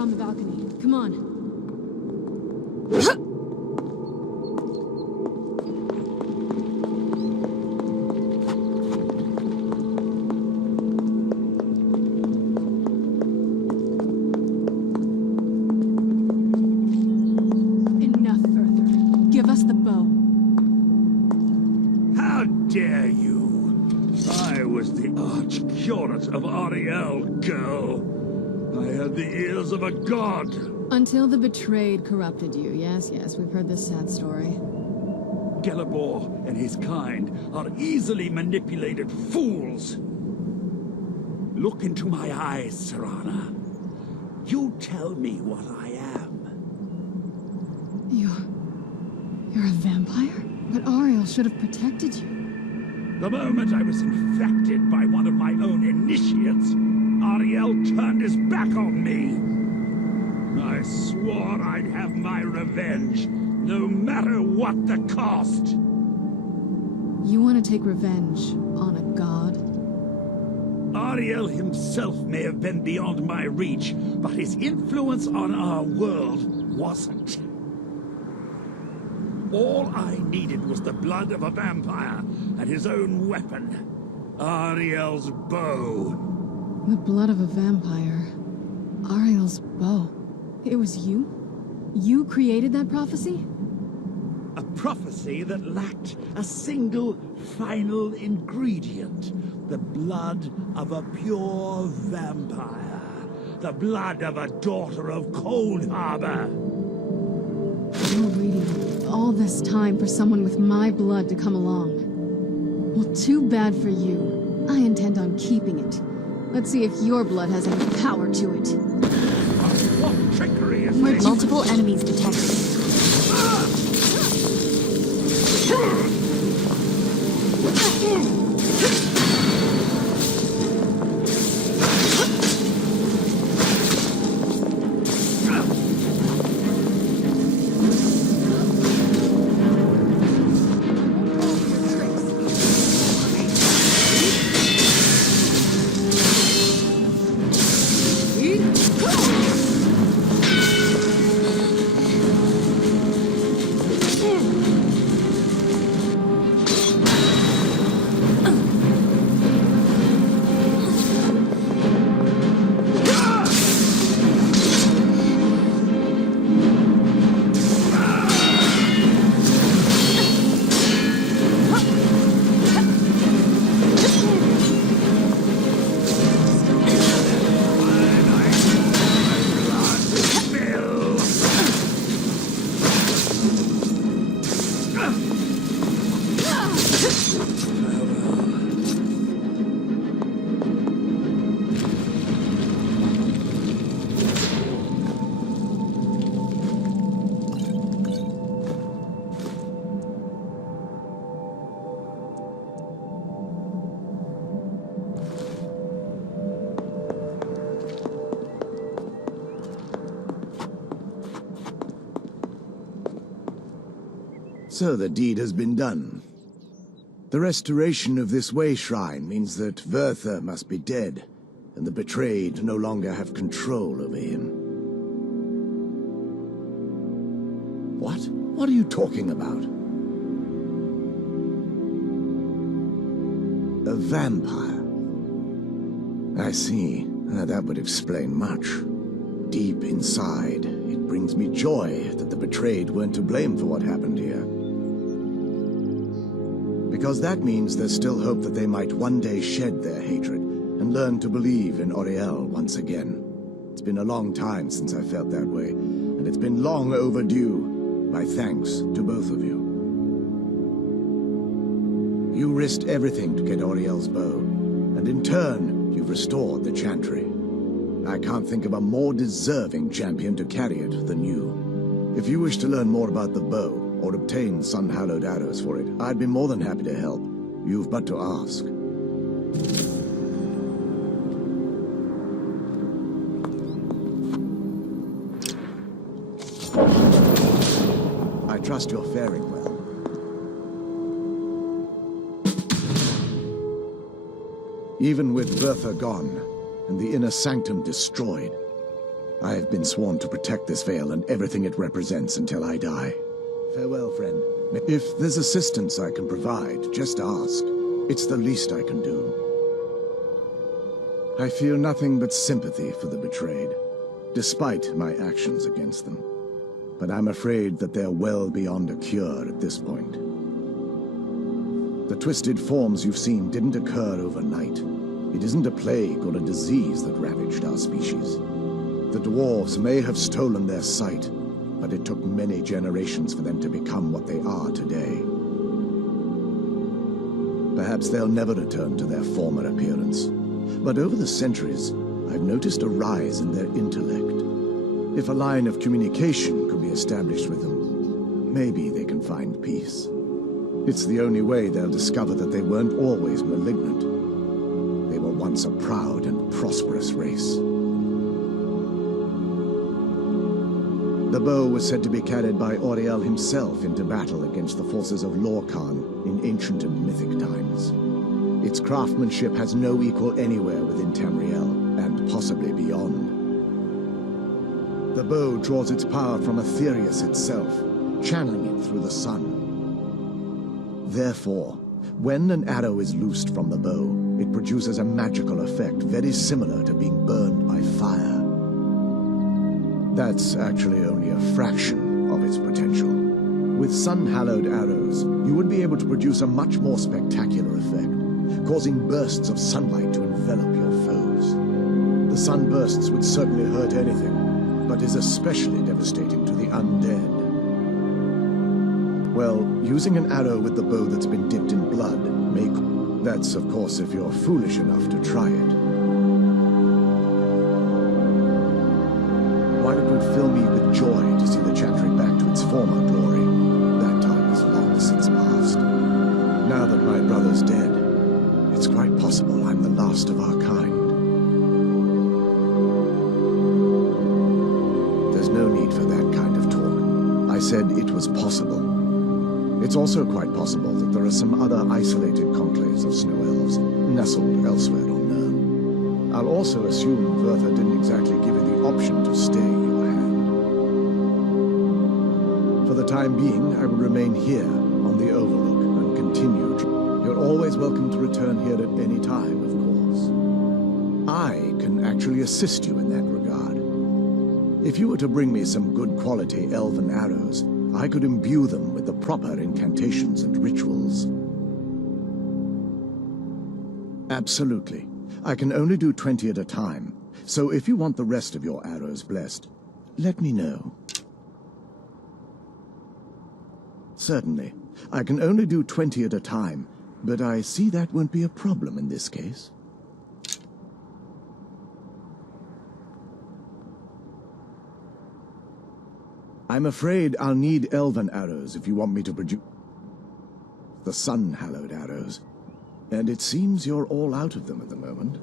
on the balcony. Come on. Enough, Bertha. Give us the bow. How dare you? I was the arch-curate of Ariel, girl. I had the ears of a god. Until the betrayed corrupted you. Yes, we've heard this sad story. Gelibor and his kind are easily manipulated fools. Look into my eyes, Serana. You tell me what I am. You're a vampire? But Ariel should have protected you. The moment I was infected by one of my own initiates, Ariel turned his back on me. I swore I'd have my revenge, no matter what the cost. You want to take revenge on a god? Ariel himself may have been beyond my reach, but his influence on our world wasn't. All I needed was the blood of a vampire and his own weapon, Ariel's bow. The blood of a vampire. Ariel's bow. It was you? You created that prophecy? A prophecy that lacked a single final ingredient. The blood of a pure vampire. The blood of a daughter of Cold Harbor. You're waiting all this time for someone with my blood to come along. Well, too bad for you. I intend on keeping it. Let's see if your blood has any power to it. What trickery is this? Multiple enemies detected. So the deed has been done. The restoration of this way shrine means that Vertha must be dead, and the betrayed no longer have control over him. What? What are you talking about? A vampire. I see. That would explain much. Deep inside, it brings me joy that the betrayed weren't to blame for what happened here. Because that means there's still hope that they might one day shed their hatred and learn to believe in Ariel once again. It's been a long time since I felt that way, and it's been long overdue. My thanks to both of you. You risked everything to get Ariel's bow, and in turn, you've restored the Chantry. I can't think of a more deserving champion to carry it than you. If you wish to learn more about the bow, or obtain sun-hallowed arrows for it, I'd be more than happy to help. You've but to ask. I trust you're faring well. Even with Vertha gone, and the inner sanctum destroyed, I have been sworn to protect this veil and everything it represents until I die. Farewell, friend. If there's assistance I can provide, just ask. It's the least I can do. I feel nothing but sympathy for the betrayed, despite my actions against them. But I'm afraid that they're well beyond a cure at this point. The twisted forms you've seen didn't occur overnight. It isn't a plague or a disease that ravaged our species. The dwarves may have stolen their sight, but it took many generations for them to become what they are today. Perhaps they'll never return to their former appearance. But over the centuries, I've noticed a rise in their intellect. If a line of communication could be established with them, maybe they can find peace. It's the only way they'll discover that they weren't always malignant. They were once a proud and prosperous race. The bow was said to be carried by Auriel himself into battle against the forces of Lorcan in ancient and mythic times. Its craftsmanship has no equal anywhere within Tamriel, and possibly beyond. The bow draws its power from Aetherius itself, channeling it through the sun. Therefore, when an arrow is loosed from the bow, it produces a magical effect very similar to being burned by fire. That's actually only a fraction of its potential. With sun-hallowed arrows, you would be able to produce a much more spectacular effect, causing bursts of sunlight to envelop your foes. The sunbursts would certainly hurt anything, but is especially devastating to the undead. Well, using an arrow with the bow that's been dipped in blood may... That's, of course, if you're foolish enough to try it. While it would fill me with joy to see the Chantry back to its former glory, that time is long since past. Now that my brother's dead, it's quite possible I'm the last of our kind. There's no need for that kind of talk. I said it was possible. It's also quite possible that there are some other isolated conclaves of snow elves, nestled elsewhere on Nirn. I'll also assume Vertha didn't exactly give you the option to stay your hand. For the time being, I will remain here on the Overlook and continue. You're always welcome to return here at any time, of course. I can actually assist you in that regard. If you were to bring me some good quality elven arrows, I could imbue them with the proper incantations and rituals. Absolutely. I can only do 20 at a time, so if you want the rest of your arrows blessed, let me know. Certainly. I can only do 20 at a time, but I see that won't be a problem in this case. I'm afraid I'll need elven arrows if you want me to produce the sun-hallowed arrows. And it seems you're all out of them at the moment.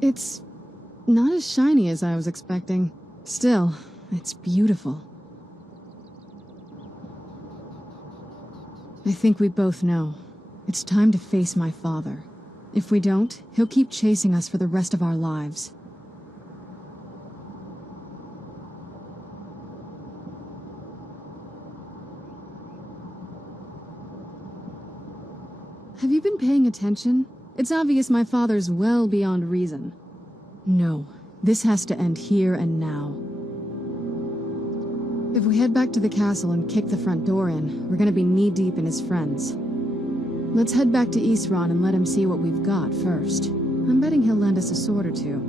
It's not as shiny as I was expecting. Still, it's beautiful. I think we both know. It's time to face my father. If we don't, he'll keep chasing us for the rest of our lives. Have you been paying attention? It's obvious my father's well beyond reason. No, this has to end here and now. If we head back to the castle and kick the front door in, we're gonna be knee-deep in his friends. Let's head back to Isran and let him see what we've got first. I'm betting he'll lend us a sword or two.